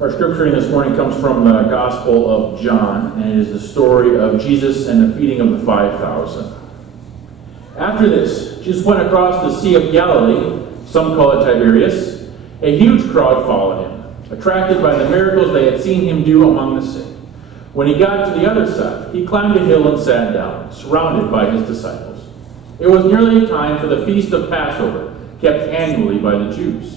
Our scripture reading this morning comes from the Gospel of John, and it is the story of Jesus and the feeding of the 5,000. After this, Jesus went across the Sea of Galilee, some call it Tiberias. A huge crowd followed him, attracted by the miracles they had seen him do among the sick. When he got to the other side, he climbed a hill and sat down, surrounded by his disciples. It was nearly time for the feast of Passover, kept annually by the Jews.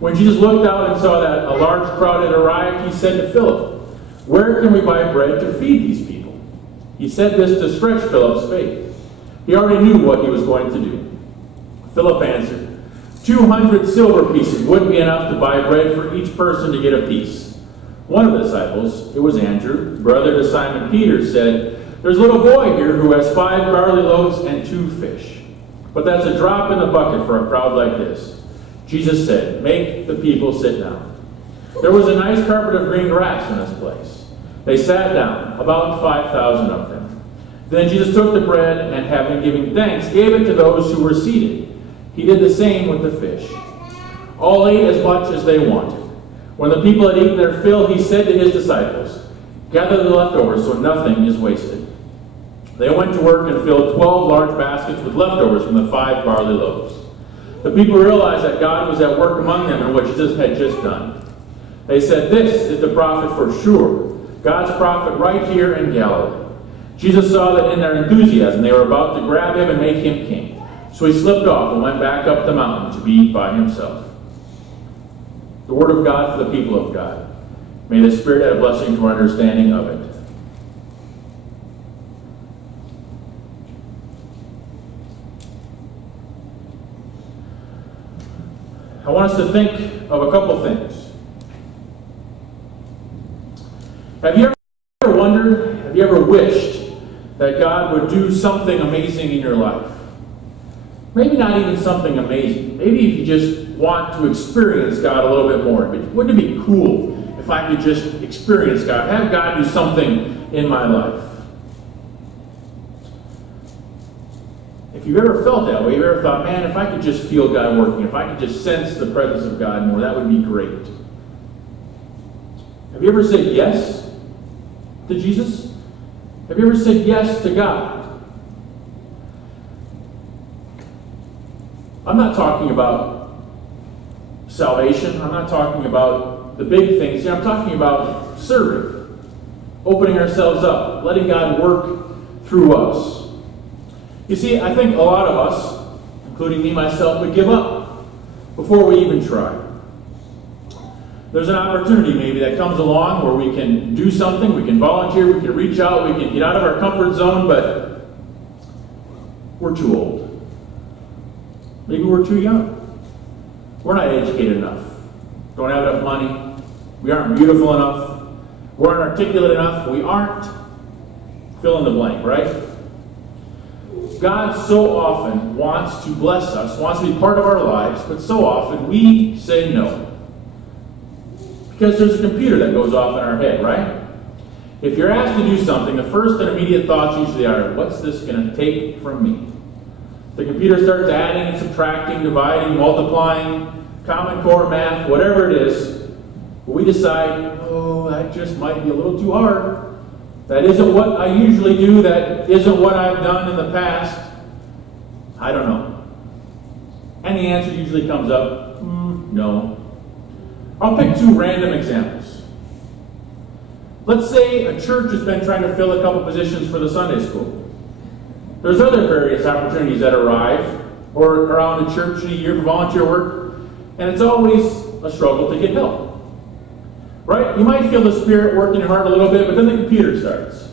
When Jesus looked out and saw that a large crowd had arrived, he said to Philip, "Where can we buy bread to feed these people?" He said this to stretch Philip's faith. He already knew what he was going to do. Philip answered, 200 silver pieces wouldn't be enough to buy bread for each person to get a piece. One of the disciples, it was Andrew, brother to Simon Peter, said, "There's a little boy here who has 5 barley loaves and 2 fish. But that's a drop in the bucket for a crowd like this." Jesus said, "Make the people sit down." There was a nice carpet of green grass in this place. They sat down, about 5,000 of them. Then Jesus took the bread and, having given thanks, gave it to those who were seated. He did the same with the fish. All ate as much as they wanted. When the people had eaten their fill, he said to his disciples, "Gather the leftovers so nothing is wasted." They went to work and filled 12 large baskets with leftovers from the 5 barley loaves. The people realized that God was at work among them in what Jesus had just done. They said, "This is the prophet for sure, God's prophet right here in Galilee." Jesus saw that in their enthusiasm they were about to grab him and make him king. So he slipped off and went back up the mountain to be by himself. The word of God for the people of God. May the Spirit add a blessing to our understanding of it. I want us to think of a couple things. Have you ever wondered, have you ever wished that God would do something amazing in your life? Maybe not even something amazing. Maybe if you just want to experience God a little bit more. Wouldn't it be cool if I could just experience God, have God do something in my life? If you've ever felt that way, you've ever thought, man, if I could just feel God working, if I could just sense the presence of God more, that would be great. Have you ever said yes to Jesus? Have you ever said yes to God? I'm not talking about salvation. I'm not talking about the big things. I'm talking about serving, opening ourselves up, letting God work through us. You see, I think a lot of us, including me myself, would give up before we even try. There's an opportunity maybe that comes along where we can do something, we can volunteer, we can reach out, we can get out of our comfort zone, but we're too old. Maybe we're too young. We're not educated enough. Don't have enough money. We aren't beautiful enough. We aren't articulate enough. We aren't fill in the blank, right? God so often wants to bless us, wants to be part of our lives, but so often we say no. Because there's a computer that goes off in our head, right? If you're asked to do something, the first and immediate thoughts usually are, what's this going to take from me? The computer starts adding and subtracting, dividing, multiplying, Common Core math, whatever it is. But we decide, oh, that just might be a little too hard. That isn't what I usually do. That isn't what I've done in the past. I don't know. And the answer usually comes up, no. I'll pick 2 random examples. Let's say a church has been trying to fill a couple positions for the Sunday school. There's other various opportunities that arrive or around the church in a year for volunteer work, and it's always a struggle to get help. Right? You might feel the Spirit work in your heart a little bit, but then the computer starts.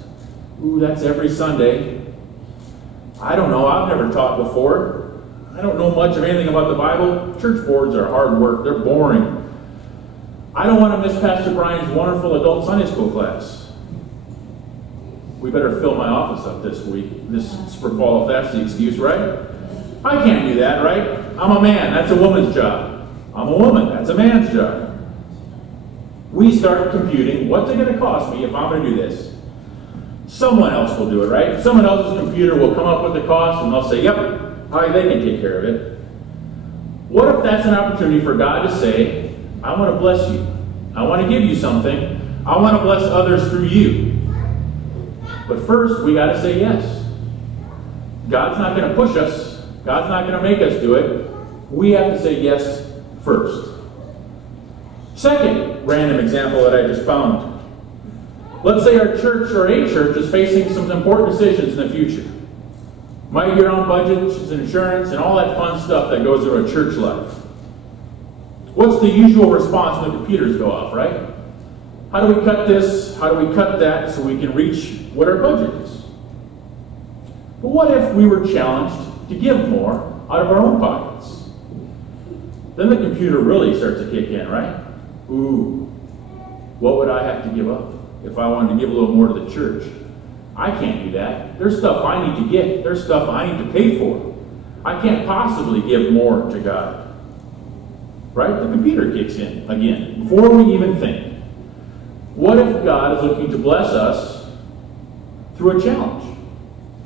Ooh, that's every Sunday. I don't know. I've never taught before. I don't know much of anything about the Bible. Church boards are hard work. They're boring. I don't want to miss Pastor Brian's wonderful adult Sunday school class. We better fill my office up this week, this spring fall, if that's the excuse, right? I can't do that, right? I'm a man. That's a woman's job. I'm a woman. That's a man's job. We start computing, what's it going to cost me if I'm going to do this? Someone else will do it, right? Someone else's computer will come up with the cost and they'll say, yep, they can take care of it. What if that's an opportunity for God to say, I want to bless you. I want to give you something. I want to bless others through you. But first, we got to say yes. God's not going to push us. God's not going to make us do it. We have to say yes first. Second random example that I just found. Let's say our church or a church is facing some important decisions in the future. Might be around budgets and insurance and all that fun stuff that goes through a church life. What's the usual response when the computers go off, right? How do we cut this? How do we cut that so we can reach what our budget is? But what if we were challenged to give more out of our own pockets? Then the computer really starts to kick in, right? Ooh, what would I have to give up if I wanted to give a little more to the church? I can't do that. There's stuff I need to get. There's stuff I need to pay for. I can't possibly give more to God. Right? The computer kicks in again, before we even think. What if God is looking to bless us through a challenge?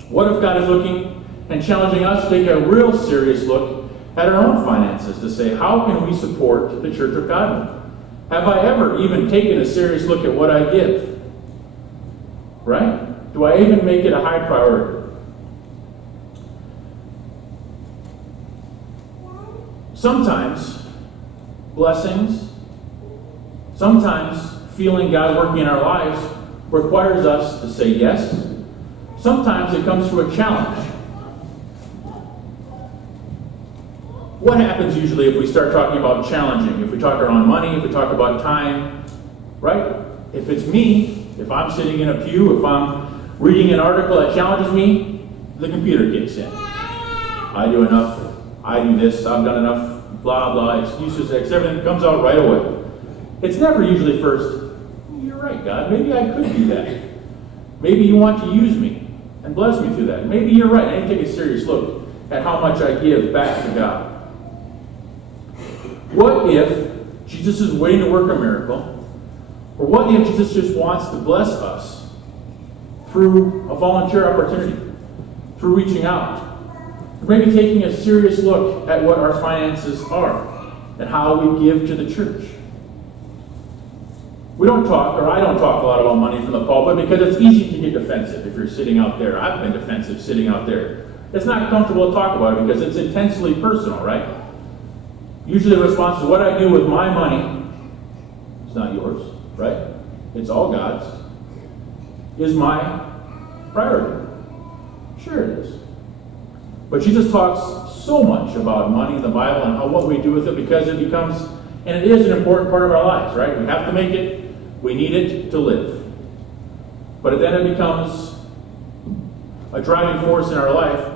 What if God is looking and challenging us to take a real serious look at our own finances to say, how can we support the Church of God? Have I ever even taken a serious look at what I give? Right? Do I even make it a high priority? Sometimes blessings, sometimes feeling God working in our lives requires us to say yes. Sometimes it comes through a challenge. What happens usually if we start talking about challenging? If we talk around money, if we talk about time, right? If it's me, if I'm sitting in a pew, if I'm reading an article that challenges me, the computer kicks in. I do enough, I do this, I've done enough, blah, blah, excuses, everything comes out right away. It's never usually first, you're right, God, maybe I could do that. Maybe you want to use me and bless me through that. Maybe you're right, I need to take a serious look at how much I give back to God. What if Jesus is waiting to work a miracle? Or what if Jesus just wants to bless us through a volunteer opportunity, through reaching out, maybe taking a serious look at what our finances are and how we give to the church? We don't talk, or I don't talk a lot about money from the pulpit because it's easy to get defensive if you're sitting out there. I've been defensive sitting out there. It's not comfortable to talk about it because it's intensely personal, right? Usually the response is what I do with my money, it's not yours, right? It's all God's, is my priority. Sure it is. But Jesus talks so much about money in the Bible and how what we do with it because it becomes, and it is an important part of our lives, right? We have to make it. We need it to live. But then it becomes a driving force in our life,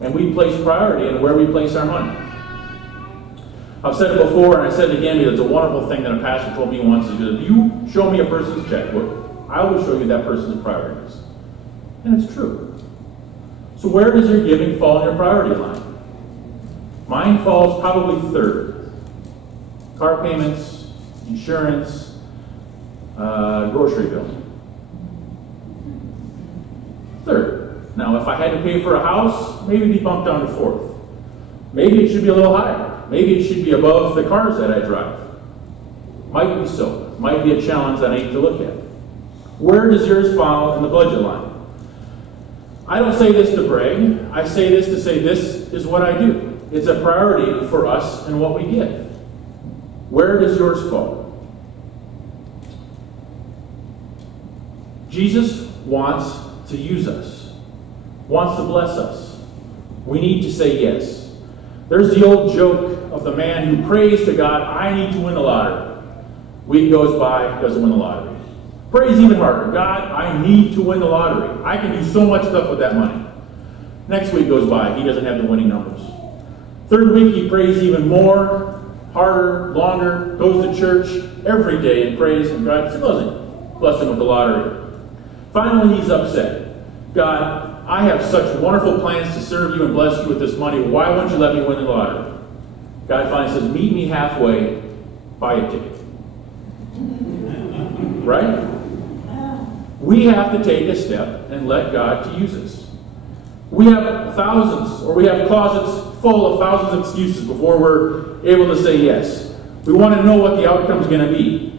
and we place priority in where we place our money. I've said it before, and I said it again because it's a wonderful thing that a pastor told me once. He said, if you show me a person's checkbook, I will show you that person's priorities. And it's true. So where does your giving fall in your priority line? Mine falls probably third. Car payments, insurance, grocery bill. Third. Now, if I had to pay for a house, maybe it'd be bumped down to fourth. Maybe it should be a little higher. Maybe it should be above the cars that I drive. Might be so. Might be a challenge that I need to look at. Where does yours fall in the budget line? I don't say this to brag. I say this to say this is what I do. It's a priority for us and what we give. Where does yours fall? Jesus wants to use us, wants to bless us. We need to say yes. There's the old joke of the man who prays to God, I need to win the lottery. Week goes by, doesn't win the lottery. Prays even harder, God, I need to win the lottery. I can do so much stuff with that money. Next week goes by, he doesn't have the winning numbers. Third week he prays even more, harder, longer, goes to church every day and prays, and God still doesn't bless him with the lottery. Finally, he's upset. God, I have such wonderful plans to serve you and bless you with this money. Why won't you let me win the lottery? God finally says, meet me halfway, buy a ticket. Right? We have to take a step and let God to use us. We have thousands, or we have closets full of thousands of excuses before we're able to say yes. We want to know what the outcome's going to be.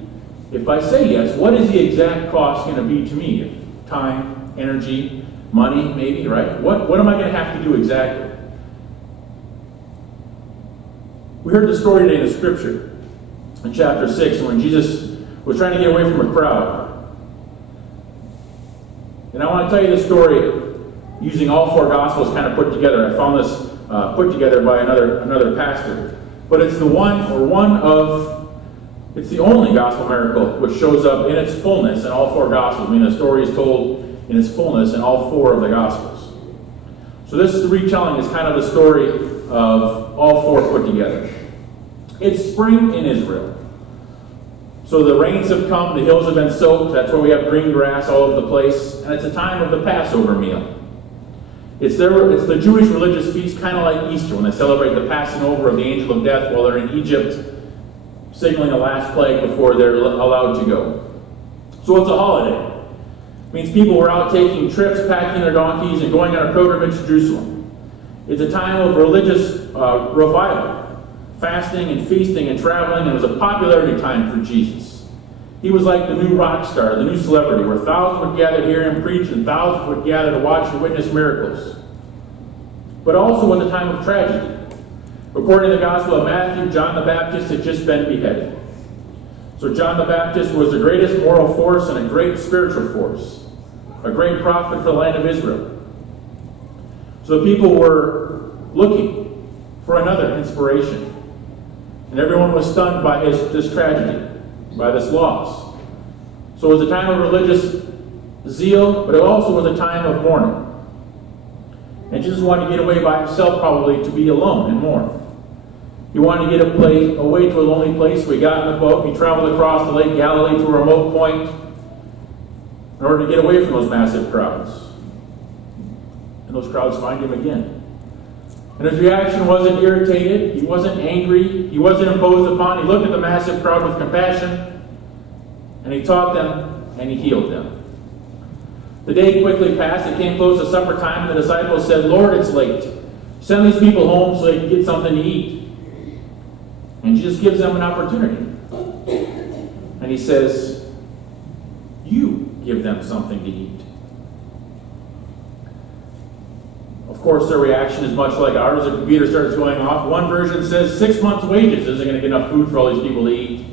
If I say yes, what is the exact cost going to be to me? Time, energy, money, maybe, right? What am I going to have to do exactly? We heard the story today in the scripture in chapter 6 when Jesus was trying to get away from a crowd. And I want to tell you the story using all four Gospels kind of put together. I found this put together by another pastor. But it's the it's the only Gospel miracle which shows up in its fullness in all four Gospels. I mean, the story is told in its fullness in all four of the Gospels. So this retelling is kind of the story of all four put together. It's spring in Israel. So the rains have come, the hills have been soaked, that's where we have green grass all over the place, and it's a time of the Passover meal. It's the Jewish religious feast, kind of like Easter, when they celebrate the passing over of the angel of death while they're in Egypt, signaling the last plague before they're allowed to go. So it's a holiday. It means people were out taking trips, packing their donkeys, and going on a pilgrimage to Jerusalem. It's a time of religious revival. Fasting and feasting and traveling, and it was a popularity time for Jesus. He was like the new rock star, the new celebrity, where thousands would gather to hear him preach and thousands would gather to watch and witness miracles. But also was a time of tragedy. According to the Gospel of Matthew, John the Baptist had just been beheaded. So John the Baptist was the greatest moral force and a great spiritual force, a great prophet for the land of Israel. So the people were looking for another inspiration. And everyone was stunned by this tragedy, by this loss. So it was a time of religious zeal, but it also was a time of mourning. And Jesus wanted to get away by himself, probably, to be alone and mourn. He wanted to get away to a lonely place. So he got in the boat. He traveled across the Lake Galilee to a remote point in order to get away from those massive crowds. And those crowds find him again. And his reaction wasn't irritated, he wasn't angry, he wasn't imposed upon. He looked at the massive crowd with compassion, and he taught them, and he healed them. The day quickly passed, it came close to supper time, and the disciples said, "Lord, it's late. Send these people home so they can get something to eat." And Jesus gives them an opportunity. And he says, "You give them something to eat." Of course, their reaction is much like ours. The computer starts going off. One version says 6 months' wages isn't going to get enough food for all these people to eat.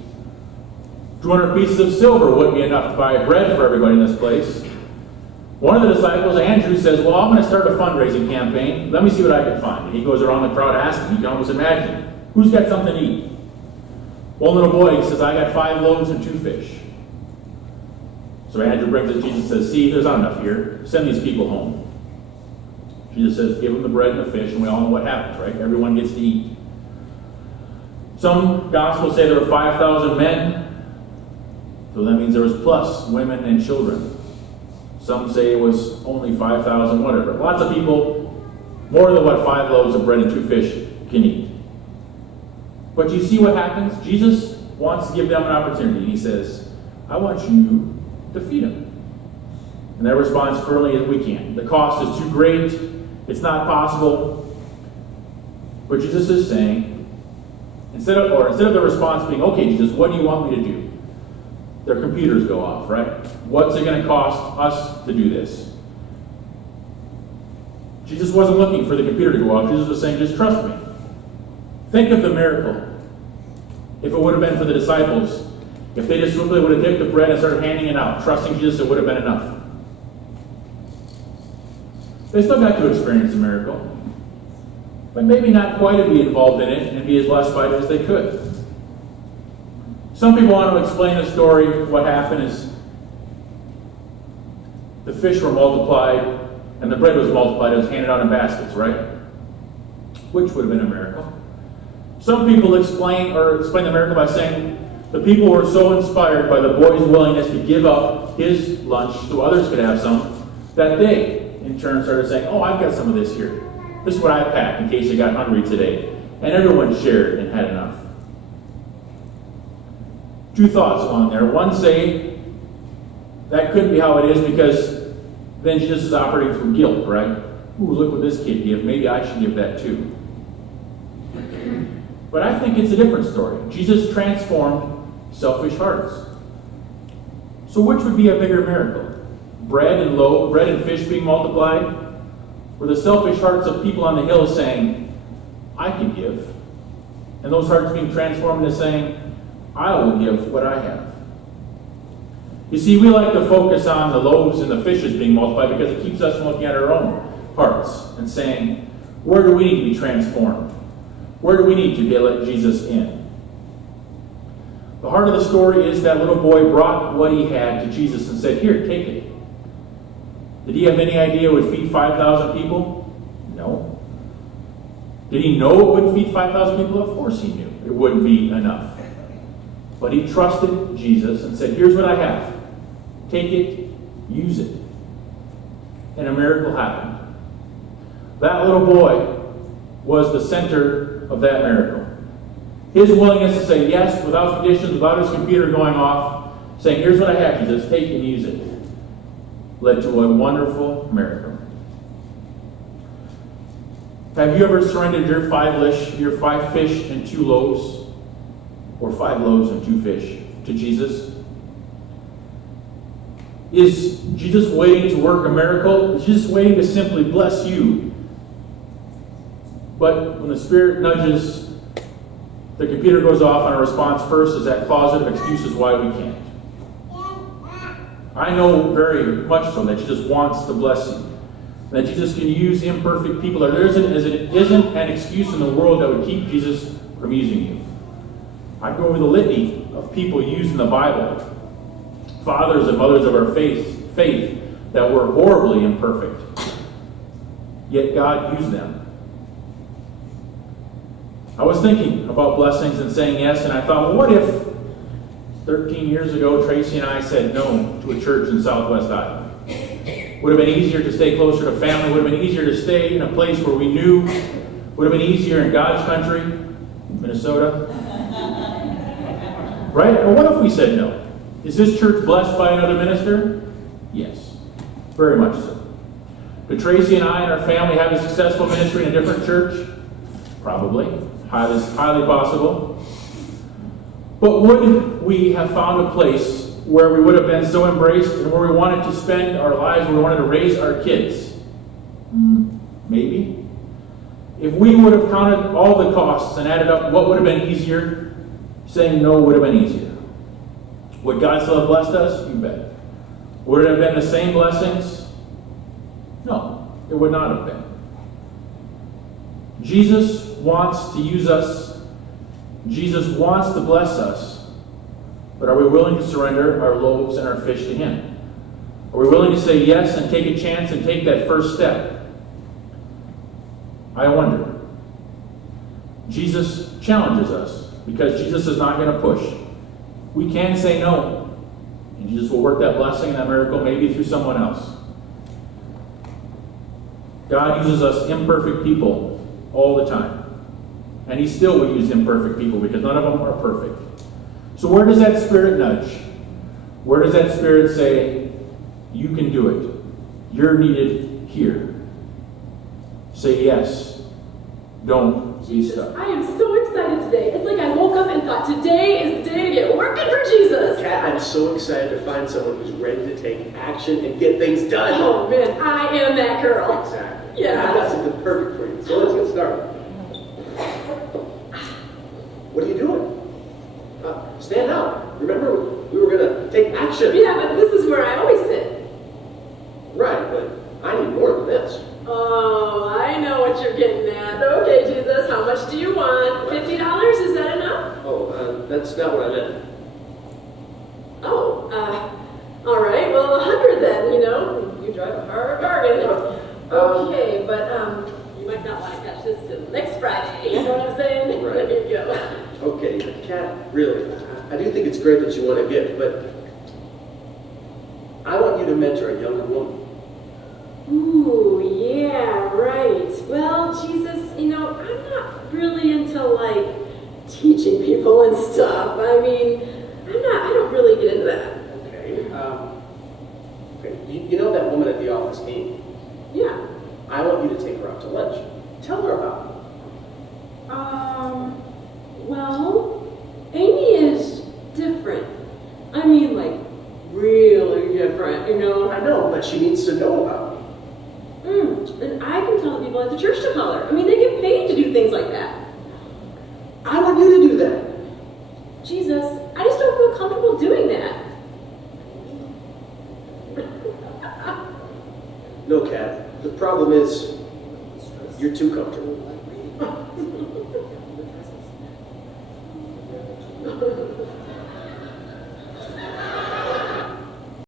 200 pieces of silver wouldn't be enough to buy bread for everybody in this place. One of the disciples, Andrew, says, "Well, I'm going to start a fundraising campaign. Let me see what I can find." And he goes around the crowd asking. You can almost imagine. Who's got something to eat? One little boy says, "I got 5 loaves and 2 fish." So Andrew brings it to Jesus and says, "See, there's not enough here. Send these people home." Jesus says, "Give them the bread and the fish," and we all know what happens, right? Everyone gets to eat. Some Gospels say there were 5,000 men, so that means there was plus women and children. Some say it was only 5,000, whatever. Lots of people, more than what 5 loaves of bread and 2 fish can eat. But you see what happens? Jesus wants to give them an opportunity. He says, "I want you to feed them." And their response firmly is, "We can't. The cost is too great. It's not possible." But Jesus is saying, instead of the response being, "Okay, Jesus, what do you want me to do?" Their computers go off, right? What's it going to cost us to do this? Jesus wasn't looking for the computer to go off. Jesus was saying, "Just trust me." Think of the miracle. If it would have been for the disciples, if they just simply would have dipped the bread and started handing it out, trusting Jesus, it would have been enough. They still got to experience the miracle, but maybe not quite to be involved in it and be as blessed by it as they could. Some people want to explain the story. What happened is the fish were multiplied and the bread was multiplied. It was handed out in baskets, right? Which would have been a miracle. Some people explain the miracle by saying the people were so inspired by the boy's willingness to give up his lunch so others could have some that they, in turn, started saying, "Oh, I've got some of this here. This is what I packed in case you got hungry today." And everyone shared and had enough. 2 thoughts along there. One say that couldn't be how it is because then Jesus is operating from guilt, right? Ooh, look what this kid gave. Maybe I should give that too. But I think it's a different story. Jesus transformed selfish hearts. So which would be a bigger miracle? Bread and fish being multiplied? Or the selfish hearts of people on the hill saying, I can give. And those hearts being transformed into saying, I will give what I have. You see, we like to focus on the loaves and the fishes being multiplied because it keeps us from looking at our own hearts and saying, where do we need to be transformed? Where do we need to be let Jesus in? The heart of the story is that little boy brought what he had to Jesus and said, here, take it. Did he have any idea it would feed 5,000 people? No. Did he know it wouldn't feed 5,000 people? Of course he knew it wouldn't be enough. But he trusted Jesus and said, here's what I have. Take it, use it. And a miracle happened. That little boy was the center of that miracle. His willingness to say yes without conditions, without his computer going off, saying, here's what I have, Jesus, take and use it, led to a wonderful miracle. Have you ever surrendered your 5 fish and 2 loaves, or 5 loaves and 2 fish, to Jesus? Is Jesus waiting to work a miracle? Is Jesus waiting to simply bless you? But when the Spirit nudges, the computer goes off and our response first is that closet of excuses why we can't. I know very much so that Jesus wants the blessing. That Jesus can use imperfect people. There isn't an excuse in the world that would keep Jesus from using you. I go over the litany of people used in the Bible. Fathers and mothers of our faith that were horribly imperfect. Yet God used them. I was thinking about blessings and saying yes, and I thought, well, what if 13 years ago Tracy and I said no to a church in Southwest Iowa? Would have been easier to stay closer to family, would have been easier to stay in a place where we knew, would have been easier in God's country, Minnesota. Right? Or what if we said no? Is this church blessed by another minister? Yes, very much so. Did Tracy and I and our family have a successful ministry in a different church? Probably. Highly possible. But would we have found a place where we would have been so embraced and where we wanted to spend our lives, where we wanted to raise our kids? Maybe. If we would have counted all the costs and added up what would have been easier, saying no would have been easier. Would God still have blessed us? You bet. Would it have been the same blessings? No, it would not have been. Jesus wants to use us. Jesus wants to bless us. But are we willing to surrender our loaves and our fish to Him? Are we willing to say yes and take a chance and take that first step? I wonder. Jesus challenges us because Jesus is not going to push. We can say no, and Jesus will work that blessing and that miracle maybe through someone else. God uses us imperfect people all the time. And He still will use imperfect people because none of them are perfect. So where does that Spirit nudge? Where does that Spirit say, you can do it. You're needed here. Say yes. Don't be stuck. I am so excited today. It's like I woke up and thought, today is the day to get working for Jesus. Kat, I'm so excited to find someone who's ready to take action and get things done. Oh man, I am that girl. Exactly. Yeah. I've got something perfect for you. So let's get started. What are you doing? Stand out. Remember, we were going to take action. Yeah, but this is where I always sit. Right, but I need more than this. Oh, I know what you're getting at. Okay, Jesus, how much do you want? $50? Is that enough? Oh, that's not what I meant. Oh, all right. Well, 100 then, you know. You drive a hard bargain. Okay, but you might not want to catch this till next Friday. You know what I'm saying? Right. There you go. Okay, Kat, really, I do think it's great that you want to give, but I want you to mentor a younger woman. Ooh, yeah, right. Well, Jesus, you know, I'm not really into, like, teaching people and stuff. I mean, I don't really get into that. Okay, you know that woman at the office, Amy? Yeah. I want you to take her out to lunch. Tell her about me. Well, Amy is different. I mean, like, really different, you know? I know, but she needs to know about me. And I can tell the people at the church to color. I mean, they get paid to do things like that. I want you to do that. Jesus, I just don't feel comfortable doing that. No, Kat. The problem is, you're too comfortable.